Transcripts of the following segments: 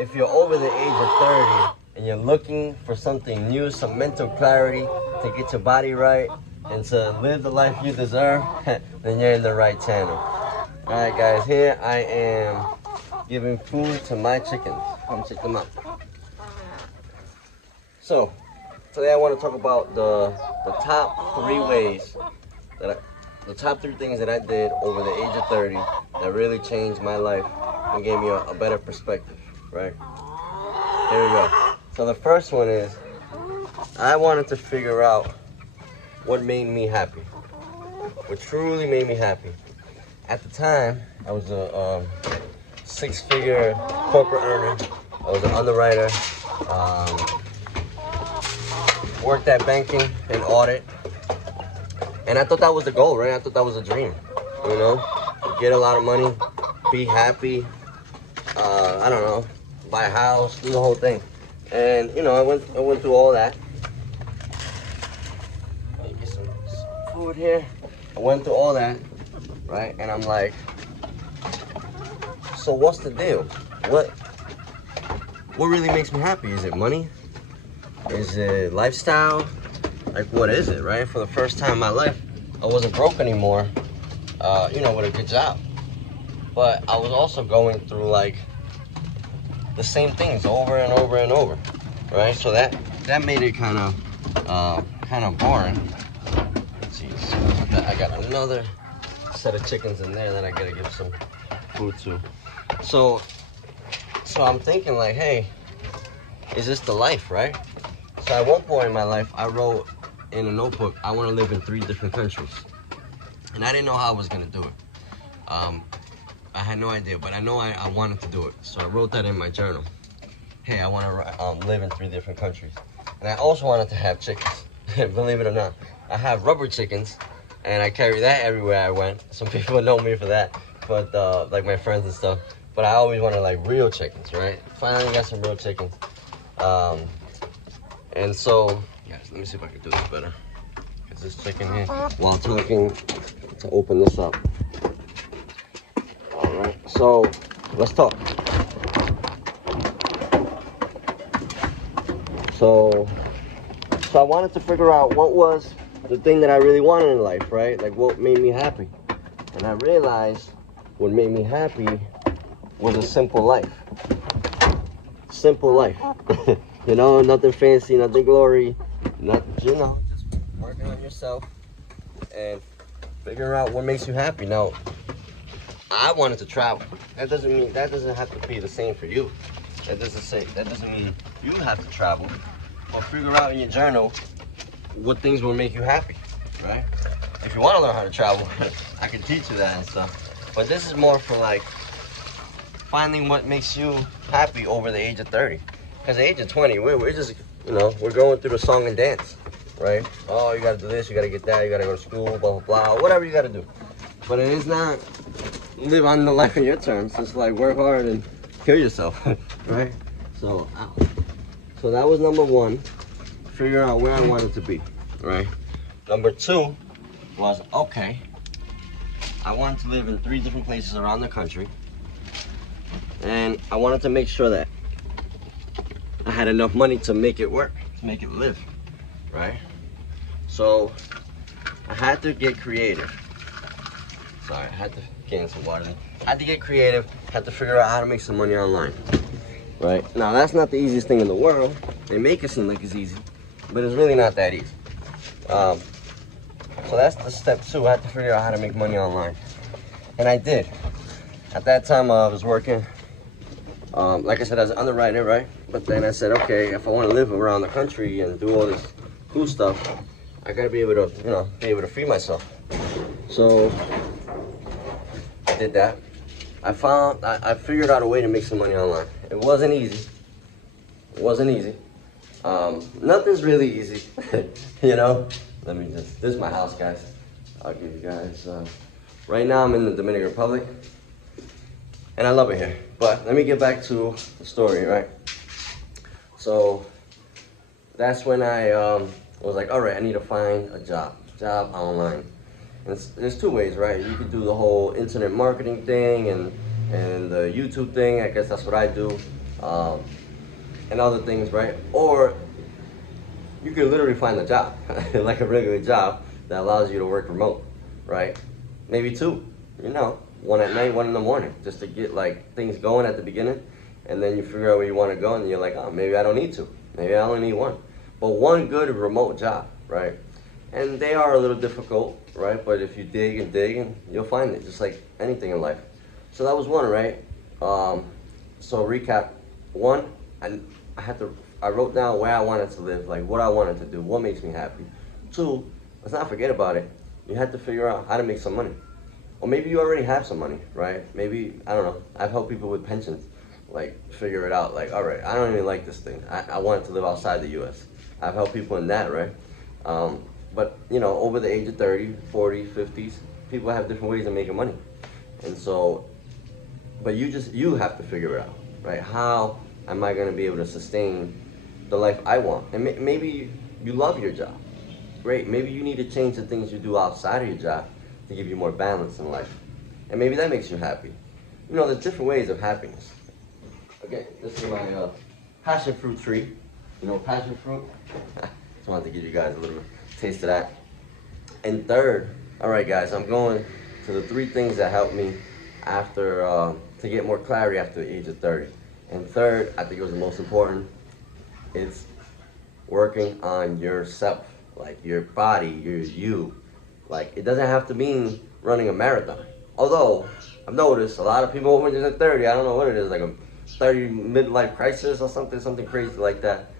if you're over the age of 30 and you're looking for something new, some mental clarity to get your body right and to live the life you deserve, then you're in the right channel. All right, guys, here I am giving food to my chickens. Come check them out. So, today I want to talk about the top 3 ways that the top 3 things that I did over the age of 30 that really changed my life and gave me a better perspective, right? Here we go. So the first one is, I wanted to figure out what made me happy, what truly made me happy. At the time, I was a 6-figure corporate earner. I was an underwriter, worked at banking and audit. And I thought that was the goal, right? I thought that was a dream, you know? Get a lot of money, be happy, I don't know, buy a house, do the whole thing. And, you know, I went through all that. Let me get some food here. I went through all that, right? And I'm like, so what's the deal? What really makes me happy? Is it money? Is it lifestyle? Like, what is it, right? For the first time in my life, I wasn't broke anymore, you know, with a good job. But I was also going through, like, the same things over and over and over, right? So that made it kind of boring. Let's see, I got another set of chickens in there that I gotta give some food to. So I'm thinking, like, hey, is this the life, right? So at one point in my life, I wrote in a notebook, I want to live in 3 different countries. And I didn't know how I was going to do it. I had no idea, but I know I wanted to do it. So I wrote that in my journal. Hey, I want to live in 3 different countries. And I also wanted to have chickens. Believe it or not. I have rubber chickens, and I carry that everywhere I went. Some people know me for that, but like my friends and stuff. But I always wanted, like, real chickens, right? Finally got some real chickens. And so, guys, let me see if I can do this better. Get this chicken here while talking to open this up. All right, so let's talk. So I wanted to figure out what was the thing that I really wanted in life, right? Like, what made me happy. And I realized what made me happy was a simple life. Simple life. You know, nothing fancy, nothing glory, nothing, you know, just working on yourself and figuring out what makes you happy. Now, I wanted to travel. That doesn't have to be the same for you. That doesn't mean you have to travel. Or figure out in your journal what things will make you happy, right? If you want to learn how to travel, I can teach you that and stuff. But this is more for, like, finding what makes you happy over the age of 30. Because at the age of 20, we're just, you know, we're going through the song and dance, right? Oh, you got to do this, you got to get that, you got to go to school, blah, blah, blah, whatever you got to do. But it is not live on the life on your terms. It's like work hard and kill yourself, right? So that was number 1, figure out where I wanted to be, right? Number 2 was, okay, I wanted to live in 3 different places around the country. And I wanted to make sure that I had enough money to make it work, to make it live, right? So I had to get creative. Sorry, I had to get in some water. I had to get creative, had to figure out how to make some money online, right? Now, that's not the easiest thing in the world. They make it seem like it's easy, but it's really not that easy. So that's the step 2. I had to figure out how to make money online. And I did. At that time, I was working, like I said, as an underwriter, right? But then I said, okay, if I want to live around the country and do all this cool stuff, I gotta be able to, you know, feed myself. So I did that. I figured out a way to make some money online. It wasn't easy. Nothing's really easy, you know? This is my house, guys. I'll give you guys, right now I'm in the Dominican Republic, and I love it here. But let me get back to the story, right? So that's when I was like, all right, I need to find a job online. And there's 2 ways, right? You could do the whole internet marketing thing and the YouTube thing. I guess that's what I do. and other things, right? Or you can literally find a job, like a regular job that allows you to work remote, right? Maybe two, you know, one at night, one in the morning, just to get like things going at the beginning, and then you figure out where you want to go, and you're like, oh, maybe I don't need two, maybe I only need one. But one good remote job, right? And they are a little difficult, right? But if you dig and dig, and you'll find it, just like anything in life. So that was one, right? So recap, one, I wrote down where I wanted to live, like what I wanted to do, what makes me happy. Two, let's not forget about it. You had to figure out how to make some money. Or maybe you already have some money, right? Maybe, I don't know, I've helped people with pensions, like figure it out, like, all right, I don't even like this thing. I wanted to live outside the US. I've helped people in that, right? But, you know, over the age of 30, 40, 50s, people have different ways of making money. And so, but you have to figure it out, right? How am I gonna be able to sustain the life I want? And maybe you love your job. Great, maybe you need to change the things you do outside of your job to give you more balance in life. And maybe that makes you happy. You know, there's different ways of happiness. Okay, this is my passion fruit tree. You know, passion fruit? Just wanted to give you guys a little taste of that. And third, all right guys, I'm going to the 3 things that helped me after, to get more clarity after the age of 30. And third, I think it was the most important, it's working on yourself. Like your body, you. Like it doesn't have to mean running a marathon. Although, I've noticed a lot of people over the 30, I don't know what it is, like a 30 midlife crisis or something crazy like that.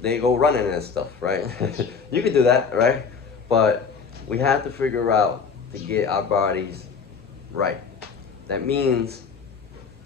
They go running and stuff, right? You can do that, right? But we have to figure out to get our bodies right. That means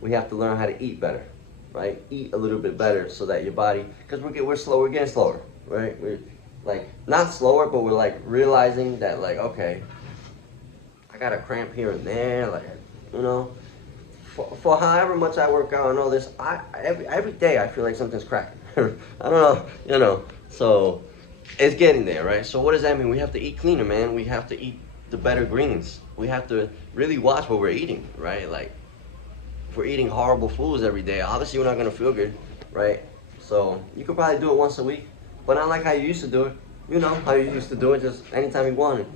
we have to learn how to eat better, right? Eat a little bit better so that your body, because we're getting slower, right? We're like not slower, but we're like realizing that like, okay, I got a cramp here and there, like, you know, for however much I work out and all this, every day I feel like something's cracking. I don't know, you know, so it's getting there, right? So what does that mean? We have to eat cleaner, man. We have to eat the better greens. We have to really watch what we're eating, right? Like, if we're eating horrible foods every day, obviously we're not gonna feel good, right? So you could probably do it once a week, but not like how you used to do it. You know how you used to do it, just anytime you wanted.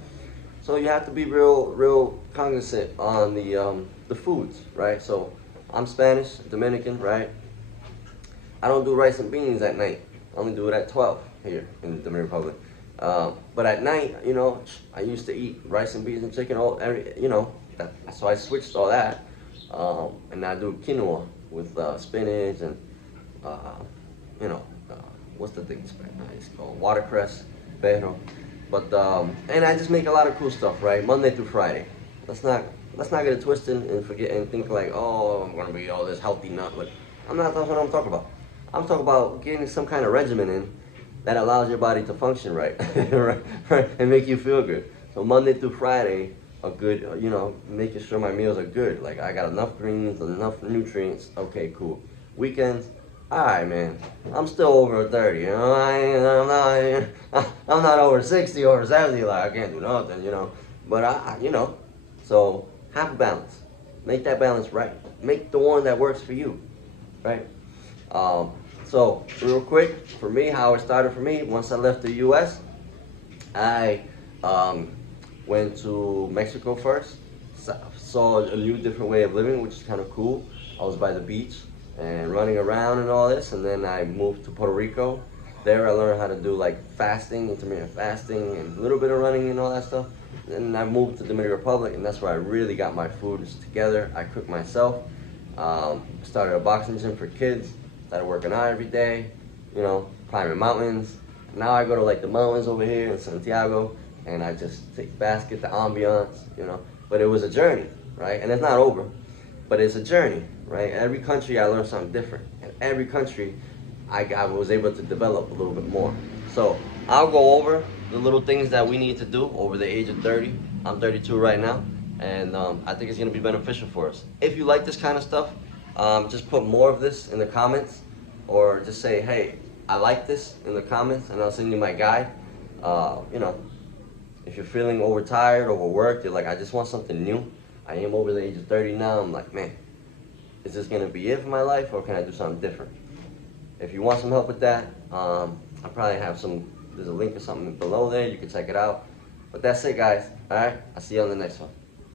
So you have to be real cognizant on the foods, right? So I'm Spanish, Dominican, right? I don't do rice and beans at night. I only do it at 12 here in the Dominican Republic. But at night, you know, I used to eat rice and beans and chicken, you know, so I switched all that. And I do quinoa with spinach and, you know, what's the thing in Spanish? It's called watercress, pero. But, and I just make a lot of cool stuff, right? Monday through Friday. Let's not get it twisted and forget and think like, oh, I'm gonna be all this healthy nut. But that's what I'm talking about. I'm talking about getting some kind of regimen in that allows your body to function right, right, and make you feel good. So Monday through Friday, a good, you know, making sure my meals are good. Like I got enough greens, enough nutrients. Okay, cool. Weekends, all right, man. I'm still over 30. You know, I'm not over 60, over 70. Like I can't do nothing, you know. But you know, so have a balance. Make that balance right. Make the one that works for you, right? So real quick, for me, how it started for me, once I left the US, I went to Mexico first, saw a new different way of living, which is kind of cool. I was by the beach and running around and all this, and then I moved to Puerto Rico. There I learned how to do like fasting, intermittent fasting, and a little bit of running and all that stuff. Then I moved to Dominican Republic, and that's where I really got my foods together. I cooked myself, started a boxing gym for kids, started working out every day, you know, climbing mountains. Now I go to like the mountains over here in Santiago, and I just take basket, the ambiance, you know. But it was a journey, right? And it's not over, but it's a journey, right? Every country I learned something different. And every country I was able to develop a little bit more. So I'll go over the little things that we need to do over the age of 30. I'm 32 right now, and I think it's gonna be beneficial for us. If you like this kind of stuff, just put more of this in the comments, or just say, hey, I like this in the comments, and I'll send you my guide. You know, if you're feeling overtired, overworked, you're like, I just want something new. I am over the age of 30 now. I'm like, man, is this gonna be it for my life, or can I do something different? If you want some help with that, I probably have there's a link or something below there, you can check it out. But that's it, guys. All right, I'll see you on the next one.